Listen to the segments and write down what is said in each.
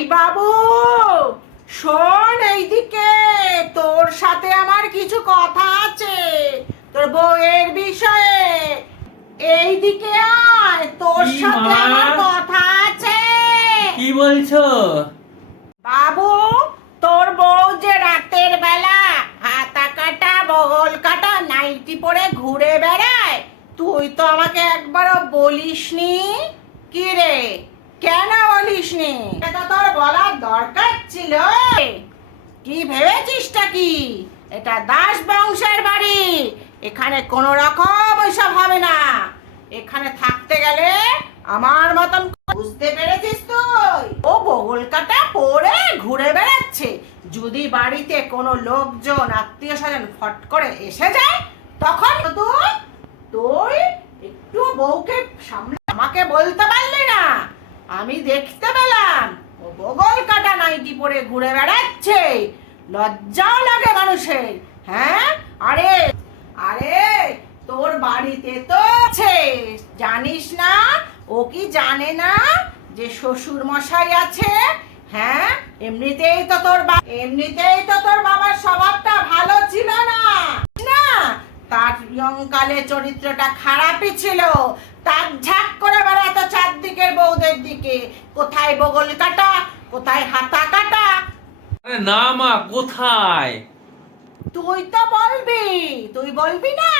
এই বাবু, শোন এইদিকে, তোর সাথে আমার কিছু কথা আছে তোর বউয়ের বিষয়ে। এইদিকে আয়, তোর কি সাথে মা? আমার কথা আছে। কি বলছো? বাবু, তোর বউ যে রাতের বেলা হাতা কাটা বগল কাটা নাইটি পরে ঘুরে বেড়ায়, তুই তো আমাকে একবারও বলিসনি। কি রে, কেন বলিসনি? এটা তোর বলার দরকার ছিল। কি ভেবেছিসটা কি? এটা দাস বংশের বাড়ি, এখানে কোনো রকম ওইসব হবে না। এখানে থাকতে গেলে আমার মতন, বুঝতে পেরেছিস তুই? ও বগল কাটা পরে ঘুরে বেড়াচ্ছে, যদি বাড়িতে কোনো লোকজন আত্মীয় স্বজন ফট করে এসে যায়, তখন তুই তুই একটু বউকে সামনে আমাকে বলতে পারলি না? আমি দেখতে পেলাম ও বগল কাটা নাইটি পরে ঘুরে বেড়াচ্ছে, লজ্জাও লাগে মানুষের। হ্যাঁ, আরে আরে তোর বাড়িতে তো আছে, জানিস না? ও কি জানে না যে শ্বশুর মশাই আছে? হ্যাঁ, এমনিতেই তো তোর বাবার স্বভাবটা ভালো ছিল না না তার ইয়ংকালে চরিত্রটা খারাপই ছিল। তার ঝাঁক করে বেড়াতো চারদিকের বউদের দিকে, কোথায় বগল কাটা, কোথায় হাতা কাটা। আরে না মা, কোথায়? তুই বলবি না?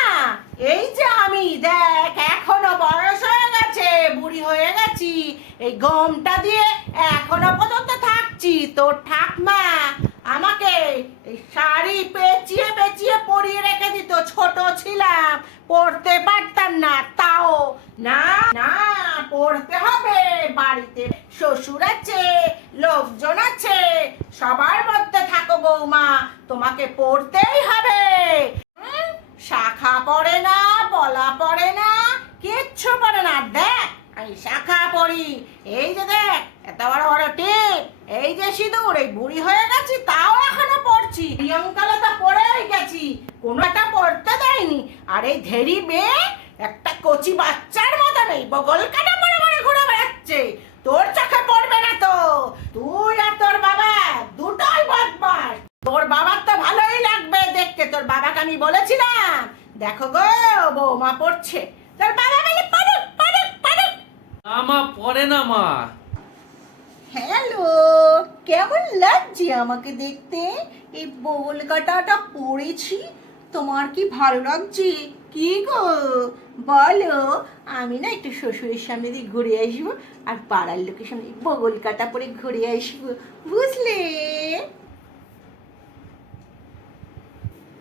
এই যে আমি, দেখ, এখনো বয়স হয়ে গেছে, বুড়ি হয়ে গেছি, এই গমটা দিয়ে এখনো পর্যন্ত থাকছি। তোর ঠাকমা আমাকে এই শাড়ি পেঁচিয়ে পেঁচিয়ে পরিয়ে রেখে দিত, ছোট ছিলাম, পরতে পারতাম না। তাও না না, পড়তে হবে, বাড়িতে শ্বশুর আছে, লোকজন আছে, সবার মধ্যে থাকো বৌমা, তোমাকে পড়তেই হবে। শাখা পড়ে না, পলা পড়ে না, কিচ্ছু পড়ে না। দেখ, আমি শাখা পড়ি, এই যে দেখ, এত বড় বড় টিপ, এই যে সিঁদুর, এই বুড়ি হয়ে গেছি তাও এখনো পড়ছি। প্রিয়ঙ্কালে তো পড়েই গেছি, কোনো একটা পড়তে দেয়নি। আর এই ধেরি মেয়ে একটা কচি বাচ্চার মতো নেই, বগল কাটা পরে পরে ঘুরে বেড়াচ্ছে। তোর চোখে পড়বে না তো? তুই আর তোর বাবা দুটোই বদমাস। তোর বাবার তো ভালোই লাগবে দেখতে, তোর বাবাকে আমি বলেছিলাম, দেখো গো বৌমা পড়ছে, তোর বাবা বলে পড়ুক পড়ুক পড়ুক। না মা, পড়ে না মা। হ্যালো, কেমন লাগছে আমাকে দেখতে? এই বগল কাটাটা পরেছি, তোমার কি ভালো লাগছে? কি গো বলো? আমি না একটু শ্বশুরের সামনে দিয়ে ঘুরে আসবো, আর পাড়ার লোকের সামনে বগল কাটা পরে ঘুরে আসবো, বুঝলে?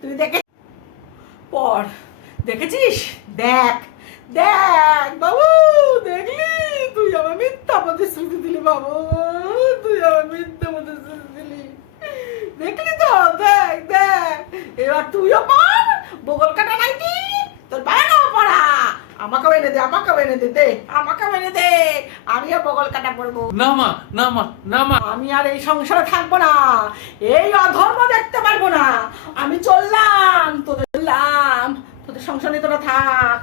তুই দেখে পড়, দেখেছিস? দেখ দেখ বাবু, দেখলি? তুই আমার মিথ্যা প্রতিশ্রুতি দিলি বাবু, তুই আমার মিথ্যা প্রতিশ্রুতি দিলি, দেখলি তো? দেখ দেখ, এবার তুইও পড় বগল কাটা নাইটি, তোর বাবাকেও পড়া। আমাকেও এনে দে, আমাকেও এনে দে, দে আমাকেও এনে দে, আমিও বগল কাটা পড়বো। না মা, না মা, না মা। আমি আর এই সংসারে থাকবো না, এই অধর্ম দেখতে পারবো না। আমি চললাম, তোদের সংসারে তোরা থাক।